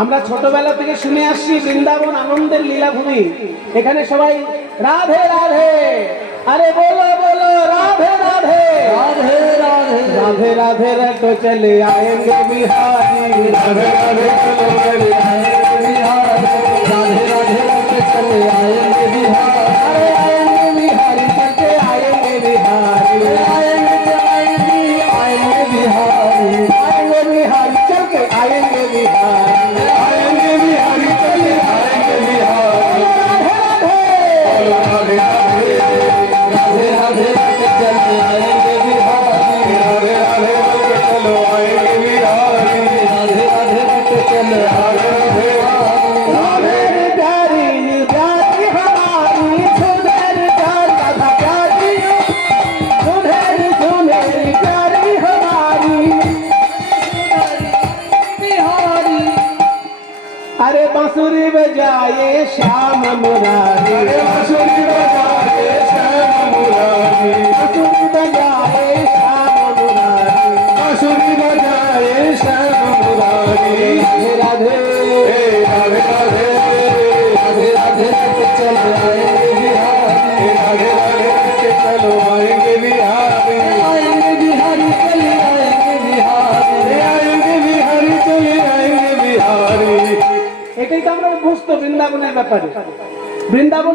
আমরা ছোটবেলা থেকে শুনে আসছি বৃন্দাবন আনন্দের লীলাভূমি। এখানে সবাই রাধে রাধে, আরে বলো বলো রাধে রাধে, राधे राधे राधे राधे रटो चले आएंगे बिहारी, राधे राधे चलो चले आएंगे बिहार, राधे राधे राधे चले आएंगे बिहार, अरे आएंगे बिहारी चलते आएंगे बिहारी, आएंगे आएंगे बिहारी, आएंगे बिहारी चल के आएंगे बिहारी, आएंगे बिहारी चले आएंगे बिहारी, राधे राधे राधे राधे राधे चले आएंगे बिहारी, राधे राधे चलो आएंगे बिहारी, राधे राधे राधे चले आएंगे बिहारी, राधे प्यारी प्यारी हमारी सुधर प्यार राधा प्यारी, सुधर सुधर प्यारी हमारी, बिहारी अरे बांसुरी बजाए श्याम मुरारी, अरे बांसुरी बजाए श्याम मुरारी, बांसुरी बजाए श्याम मुरारी, बांसुरी बजाए श्याम मुरारी, राधे राधे राधे राधे राधे राधे राधे चले आएंगे बिहारी, राधे राधे के चलो आएंगे बिहारी, आएंगे बिहारी चले आएंगे बिहारी, आएंगे बिहारी चले आएंगे बिहारी। এটাই তো আমরা বুঝতো বৃন্দাবনের ব্যাপারে। বৃন্দাবন